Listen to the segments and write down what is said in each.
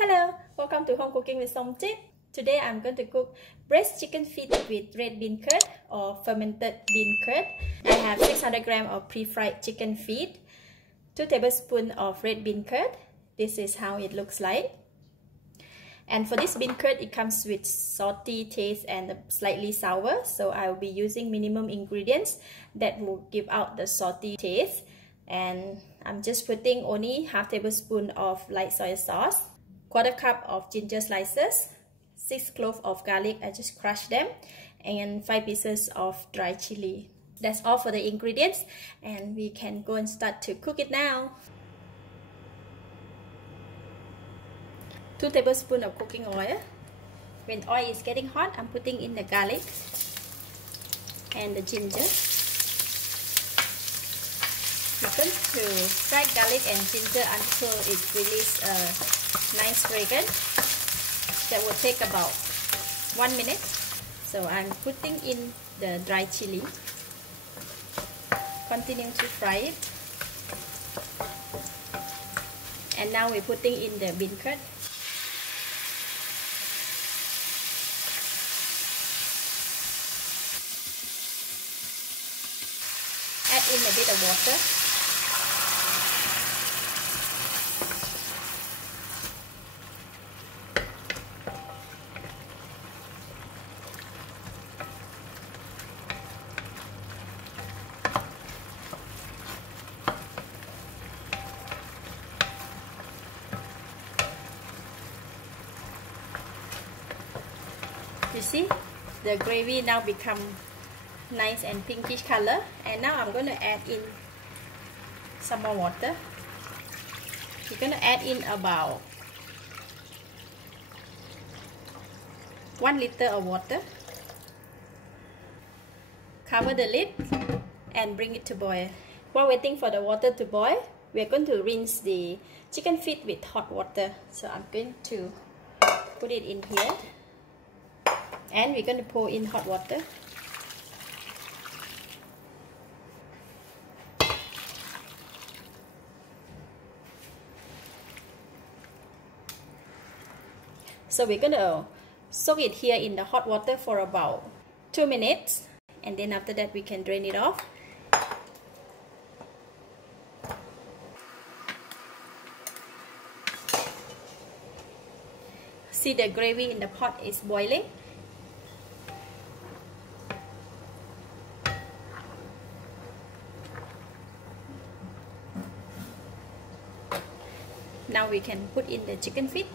Hello, welcome to Home Cooking with Somjit. Today I'm going to cook braised chicken feet with red bean curd or fermented bean curd. I have 600 grams of pre-fried chicken feet, 2 tablespoons of red bean curd. This is how it looks like. And for this bean curd, it comes with salty taste and slightly sour. So I will be using minimum ingredients that will give out the salty taste. And I'm just putting only half tablespoon of light soy sauce, 1/4 cup of ginger slices, 6 cloves of garlic, I just crushed them, and 5 pieces of dry chili. That's all for the ingredients, and we can go and start to cook it now. 2 tablespoons of cooking oil. When oil is getting hot, I'm putting in the garlic and the ginger. We're going to fry garlic and ginger until it releases a nice fragrance. That will take about 1 minute. So I'm putting in the dry chili. Continue to fry it. And now we're putting in the bean curd. Add in a bit of water. You see, the gravy now become nice and pinkish color, and now I'm going to add in some more water. We're going to add in about 1 liter of water. Cover the lid and bring it to boil. While waiting for the water to boil, we're going to rinse the chicken feet with hot water. So I'm going to put it in here, and we're going to pour in hot water. So we're going to soak it here in the hot water for about 2 minutes, and then after that we can drain it off. See, the gravy in the pot is boiling. Now we can put in the chicken feet.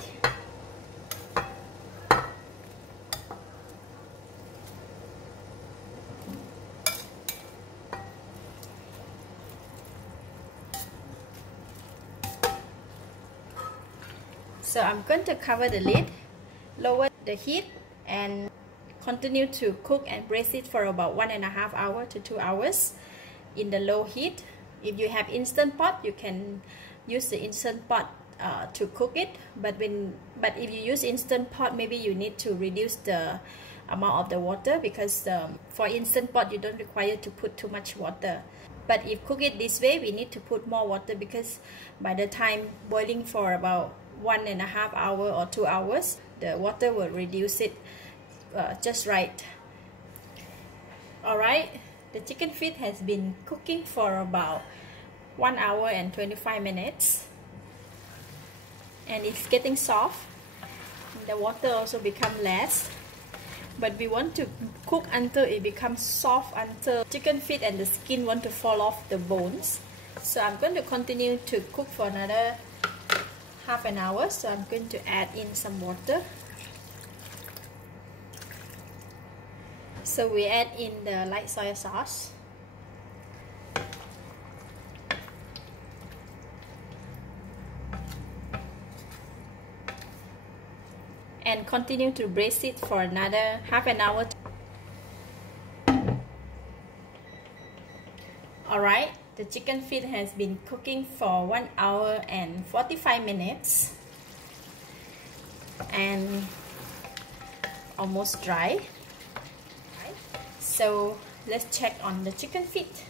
So I'm going to cover the lid, lower the heat, and continue to cook and braise it for about 1.5 hours to 2 hours in the low heat. If you have instant pot, you can use the instant pot to cook it, but if you use instant pot, maybe you need to reduce the amount of the water, because for instant pot you don't require to put too much water. But if cook it this way, we need to put more water, because by the time boiling for about 1.5 hours or 2 hours, the water will reduce it just right. Alright, the chicken feet has been cooking for about 1 hour and 25 minutes, and it's getting soft. The water also become less, but we want to cook until it becomes soft, until chicken feet and the skin want to fall off the bones. So I'm going to continue to cook for another half an hour. So I'm going to add in some water. So we add in the light soy sauce. And continue to braise it for another half an hour. Alright, the chicken feet has been cooking for 1 hour and 45 minutes and almost dry. So let's check on the chicken feet.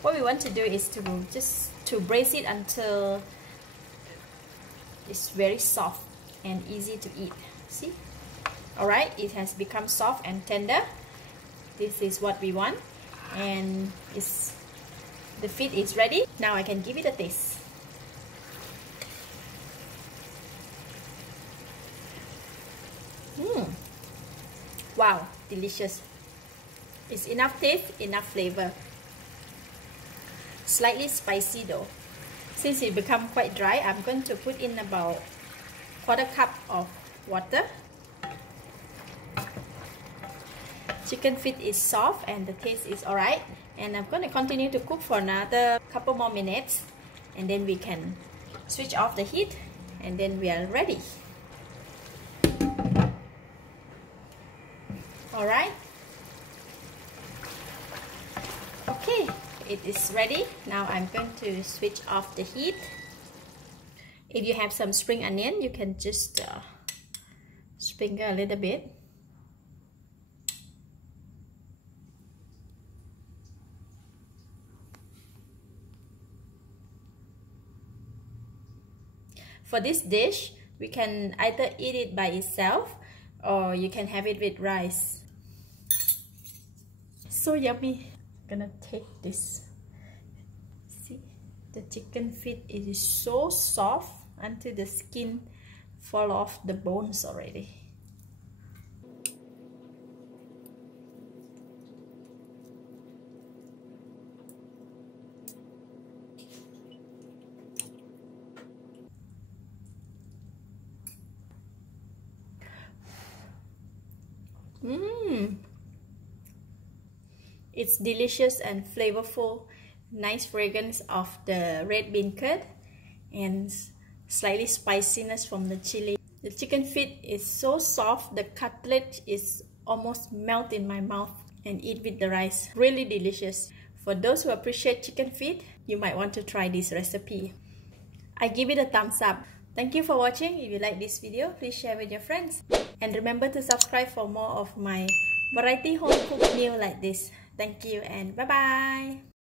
What we want to do is to braise it until It's very soft and easy to eat. See? Alright, it has become soft and tender. This is what we want. And the feet is ready. Now I can give it a taste. Wow, delicious. It's enough taste, enough flavor. Slightly spicy though. Since it become quite dry, I'm going to put in about 1/4 cup of water. Chicken feet is soft and the taste is alright. And I'm going to continue to cook for another couple more minutes. And then we can switch off the heat. And then we are ready. Alright. Okay, it is ready. Now I'm going to switch off the heat. If you have some spring onion, you can just sprinkle a little bit. For this dish, we can either eat it by itself or you can have it with rice. So yummy. I'm gonna take this. See, the chicken feet, it is so soft until the skin fall off the bones already. It's delicious and flavorful, nice fragrance of the red bean curd and slightly spiciness from the chili. The chicken feet is so soft, the cartilage is almost melt in my mouth and eat with the rice. Really delicious. For those who appreciate chicken feet, you might want to try this recipe. I give it a thumbs up. Thank you for watching. If you like this video, please share with your friends. And remember to subscribe for more of my variety home cooked meal like this. Thank you and bye-bye.